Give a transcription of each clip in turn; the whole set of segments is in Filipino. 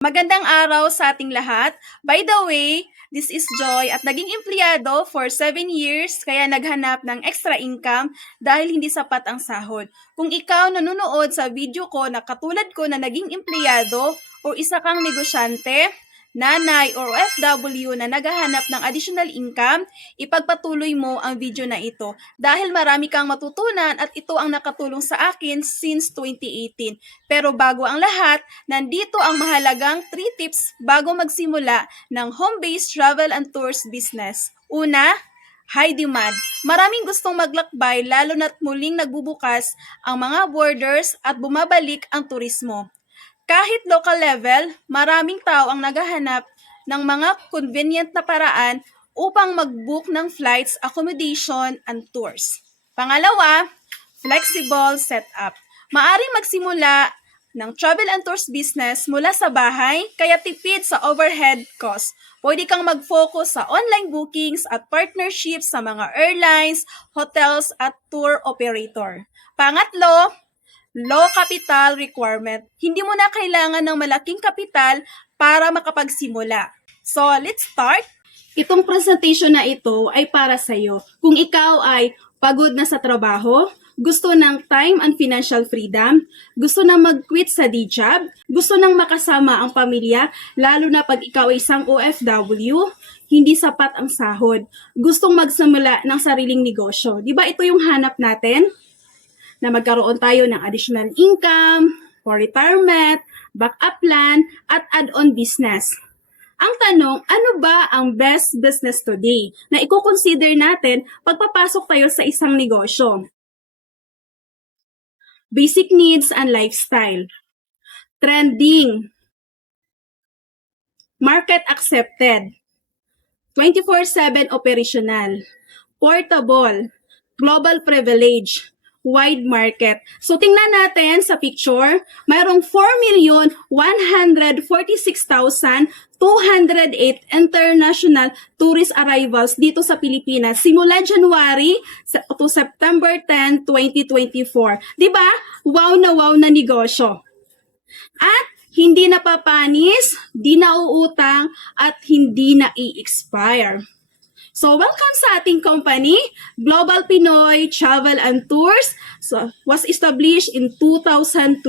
Magandang araw sa ating lahat. By the way, this is Joy at naging empleyado for 7 years kaya naghanap ng extra income dahil hindi sapat ang sahod. Kung ikaw nanonood sa video ko na katulad ko na naging empleyado o isa kang negosyante, nanay or OFW na naghahanap ng additional income, ipagpatuloy mo ang video na ito dahil marami kang matutunan at ito ang nakatulong sa akin since 2018. Pero bago ang lahat, nandito ang mahalagang 3 tips bago magsimula ng home-based travel and tours business. Una, high demand. Maraming gustong maglakbay lalo na't muling nagbubukas ang mga borders at bumabalik ang turismo. Kahit local level, maraming tao ang naghahanap ng mga convenient na paraan upang mag-book ng flights, accommodation, and tours. Pangalawa, flexible setup. Maaring magsimula ng travel and tours business mula sa bahay, kaya tipid sa overhead cost. Pwede kang mag-focus sa online bookings at partnerships sa mga airlines, hotels, at tour operator. Pangatlo, low capital requirement. Hindi mo na kailangan ng malaking kapital para makapagsimula. So, let's start. Itong presentation na ito ay para sa iyo. Kung ikaw ay pagod na sa trabaho, gusto ng time and financial freedom, gusto nang mag-quit sa day-job, gusto nang makasama ang pamilya, lalo na pag ikaw ay isang OFW, hindi sapat ang sahod, gustong magsimula ng sariling negosyo. Di ba ito yung hanap natin? Na magkaroon tayo ng additional income, for retirement, backup plan, at add-on business. Ang tanong, ano ba ang best business today na i-consider natin pagpapasok tayo sa isang negosyo? Basic needs and lifestyle. Trending. Market accepted. 24/7 operational. Portable. Global privilege. Wide market. So, tingnan natin sa picture, mayroong 4,146,208 international tourist arrivals dito sa Pilipinas simula January to September 10, 2024. Diba? Wow na negosyo. At hindi napapanis, di nauutang, at hindi na i-expire. So, welcome sa ating company, Global Pinoy Travel and Tours. So, was established in 2012.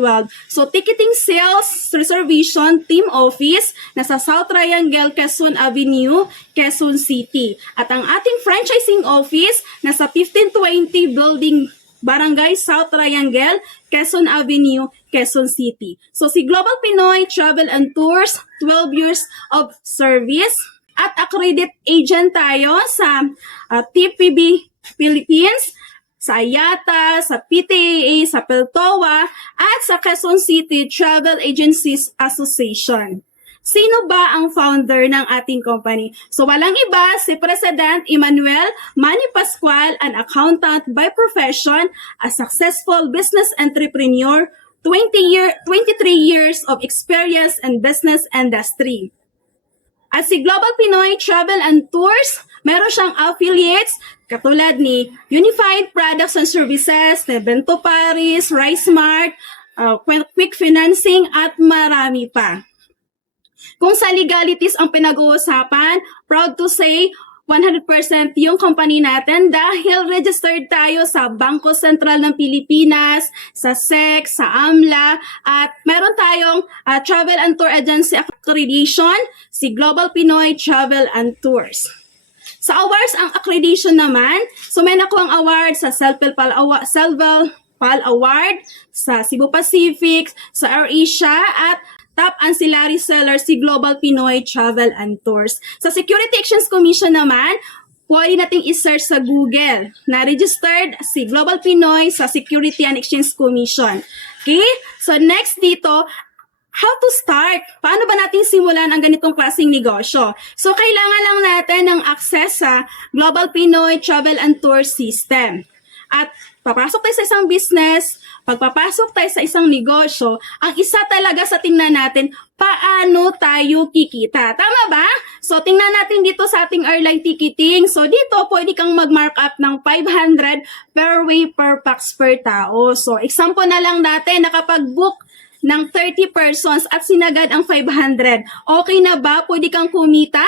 So, ticketing sales reservation team office nasa South Triangle, Quezon Avenue, Quezon City. At ang ating franchising office nasa 1520 Building Barangay South Triangle, Quezon Avenue, Quezon City. So, si Global Pinoy Travel and Tours, 12 years of service. At accredited agent tayo sa TPB Philippines, sa IATA, sa PTAA, sa PELTOA, at sa Quezon City Travel Agencies Association. Sino ba ang founder ng ating company? So walang iba, si President Emmanuel Manny Pascual, an accountant by profession, a successful business entrepreneur, 23 years of experience in business industry. At si Global Pinoy Travel and Tours, meron siyang affiliates katulad ni Unified Products and Services, Bento Paris, RiceSmart, Quick Financing, at marami pa. Kung sa legalities ang pinag-uusapan, proud to say 100% yung company natin dahil registered tayo sa Bangko Sentral ng Pilipinas, sa SEC, sa AMLA, at meron tayong Travel and Tour Agency accreditation, si Global Pinoy Travel and Tours. Sa awards, ang accreditation naman, so may nakuha ang award sa Selval Award, sa Cebu Pacific, sa AirAsia, at top ancillary seller si Global Pinoy Travel and Tours. Sa Security Exchange Commission naman, pwede nating i-search sa Google na registered si Global Pinoy sa Security and Exchange Commission. Okay? So next dito, how to start? Paano ba natin simulan ang ganitong klaseng negosyo? So kailangan lang natin ng access sa Global Pinoy Travel and Tour System. At papasok tayo sa isang business, pagpapasok tayo sa isang negosyo, ang isa talaga sa tingnan natin, paano tayo kikita. Tama ba? So, tingnan natin dito sa ating airline ticketing. So, dito, pwede kang mag-markup ng 500 per way per pax per tao. So, example na lang natin, nakapag-book ng 30 persons at sinagad ang 500. Okay na ba? Pwede kang kumita?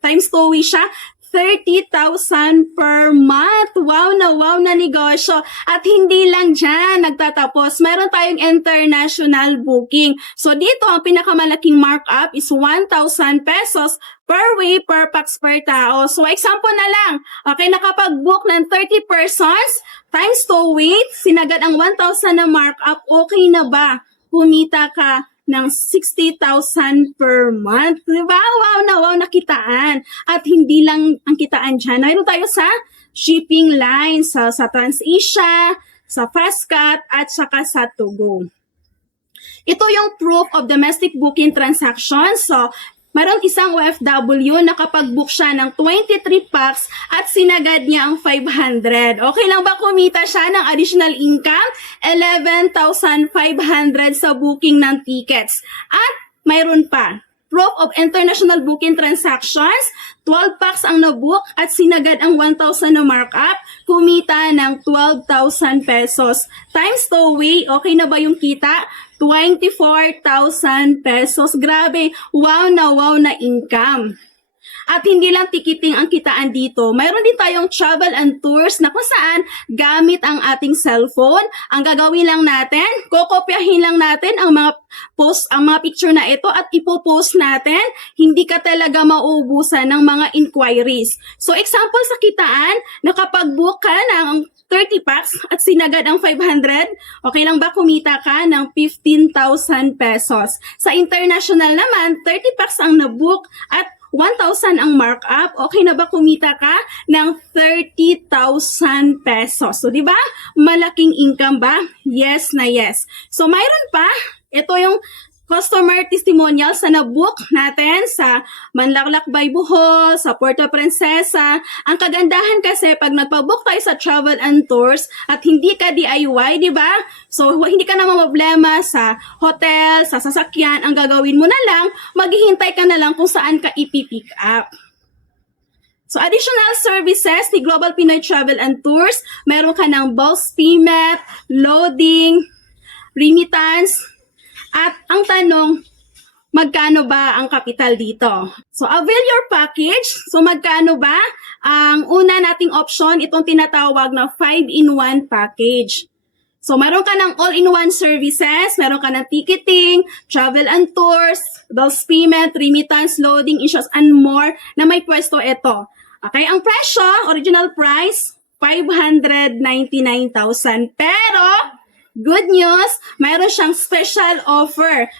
Times 2 siya. 30,000 per month. Wow na negosyo. At hindi lang dyan nagtatapos. Meron tayong international booking. So dito, ang pinakamalaking markup is 1,000 pesos per way, per pax, per tao. So example na lang. Okay, nakapag-book ng 30 persons times 2 weight, sinagad ang 1,000 na markup. Okay na ba? Kumita ka ng 60,000 per month. Diba? Wow na kitaan. At hindi lang ang kitaan dyan. Mayroon tayo sa shipping line, sa TransAsia, sa Fastcat, at saka sa Togo. Ito yung proof of domestic booking transactions. So, mayroong isang OFW na kapag-book siya ng 23 packs at sinagad niya ang 500. Okay lang ba kumita siya ng additional income? 11,500 sa booking ng tickets. At mayroon pa, proof of international booking transactions, 12 packs ang nabook at sinagad ang 1,000 na markup, kumita ng 12,000 pesos. Times towaway, okay na ba yung kita? 24,000 pesos. Grabe, wow na income. At hindi lang ticketing ang kitaan dito. Mayroon din tayong travel and tours na kung saan gamit ang ating cellphone. Ang gagawin lang natin, kokopyahin lang natin ang mga post, ang mga picture na ito at ipopost natin. Hindi ka talaga mauubusan ng mga inquiries. So example sa kitaan, nakapag-book ka ng 30 packs at sinagad ang 500, okay lang ba kumita ka ng 15,000 pesos? Sa international naman, 30 packs ang nabook at 1,000 ang markup, okay na ba kumita ka ng 30,000 pesos? So, di ba? Malaking income ba? Yes na yes. So, mayroon pa, ito yung customer testimonials na nabook natin sa Manlaklak-Bay Bohol, sa Puerto Princesa. Ang kagandahan kasi pag nagpa-book tayo sa travel and tours at hindi ka DIY, di ba? So, hindi ka na problema sa hotel, sa sasakyan. Ang gagawin mo na lang, maghihintay ka na lang kung saan ka ipipick up. So, additional services ni Global Pinoy Travel and Tours, meron ka ng bulk payment, loading, remittance, at ang tanong, magkano ba ang kapital dito? So, avail your package. So, magkano ba? Ang una nating option, itong tinatawag na 5-in-1 package. So, meron ka ng all-in-one services, meron ka ng ticketing, travel and tours, bills payment, remittance, loading, insurance, and more na may pwesto ito. Okay, ang presyo, original price, 599,000. Pero, good news, mayroon siyang special offer.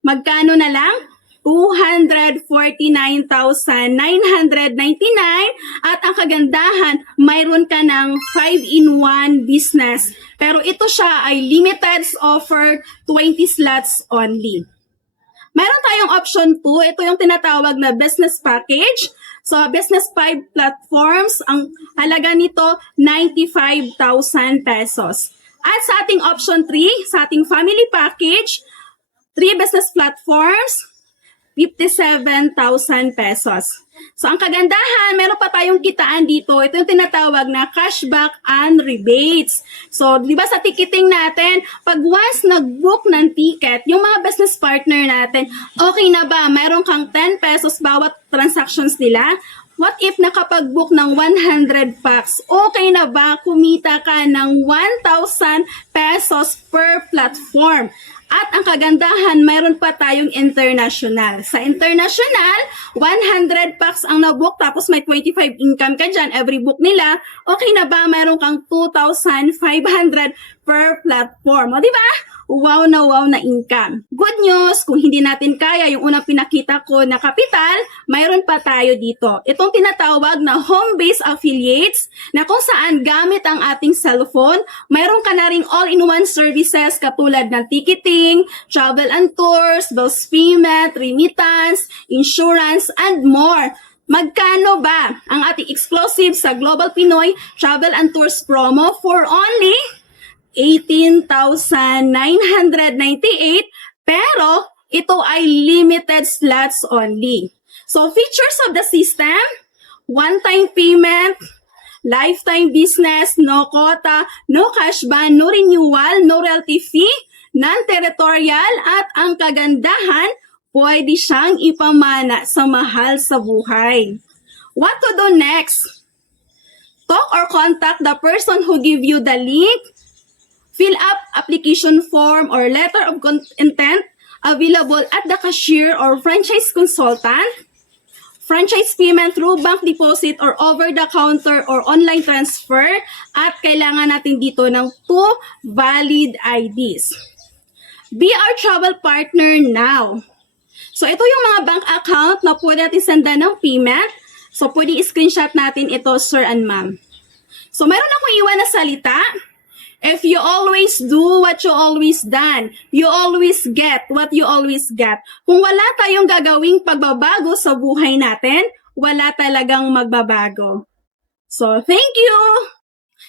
Magkano na lang? 249,999 at ang kagandahan, mayroon ka ng 5-in-1 business. Pero ito siya ay limited offer, 20 slots only. Mayroon tayong option 2, ito yung tinatawag na business package. So, business 5 platforms, ang halaga nito, 95,000 pesos. At sa ating option 3, sa ating family package, 3 business platforms, 57,000 pesos. So, ang kagandahan, meron pa tayong kitaan dito. Ito yung tinatawag na cashback and rebates. So, di ba sa ticketing natin, pag once nag-book ng ticket, yung mga business partner natin, okay na ba? Meron kang 10 pesos bawat transactions nila? What if nakapag-book ng 100 packs? Okay na ba kumita ka ng 1,000 pesos per platform? At ang kagandahan, mayroon pa tayong international. Sa international, 100 packs ang nabook tapos may 25 income ka dyan every book nila. Okay na ba? Mayroon kang 2,500 per platform. O, di ba? Wow na income. Good news, kung hindi natin kaya yung unang pinakita ko na kapital, mayroon pa tayo dito. Itong tinatawag na home-based affiliates na kung saan gamit ang ating cellphone, mayroon ka na ring all-in-one services katulad ng ticketing, travel and tours, bills payment, remittance, insurance, and more. Magkano ba ang ating exclusive sa Global Pinoy Travel and Tours promo for only 18,998, pero ito ay limited slots only. So, features of the system, one-time payment, lifetime business, no quota, no cash ban, no renewal, no royalty fee, non-territorial at ang kagandahan, pwede siyang ipamana sa mahal sa buhay. What to do next? Talk or contact the person who give you the link. Fill up application form or letter of intent available at the cashier or franchise consultant. Franchise payment through bank deposit or over-the-counter or online transfer. At kailangan natin dito ng 2 valid IDs. Be our travel partner now. So, ito yung mga bank account na pwede natin sendan ng payment. So, pwede screenshot natin ito, sir and ma'am. So, meron akong iwan na salita. If you always do what you always done, you always get what you always get. Kung wala tayong gagawing pagbabago sa buhay natin, wala talagang magbabago. So, thank you!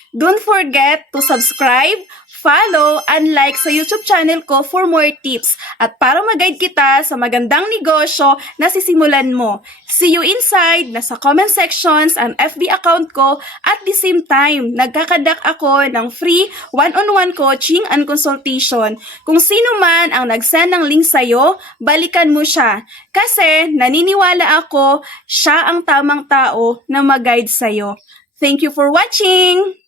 Don't forget to subscribe, follow, and like sa YouTube channel ko for more tips at para mag-guide kita sa magandang negosyo na sisimulan mo. See you inside, nasa comment sections ang FB account ko at the same time, nagkakadak ako ng free one-on-one coaching and consultation. Kung sino man ang nag-send ng link sa'yo, balikan mo siya. Kasi naniniwala ako, siya ang tamang tao na mag-guide sa'yo. Thank you for watching!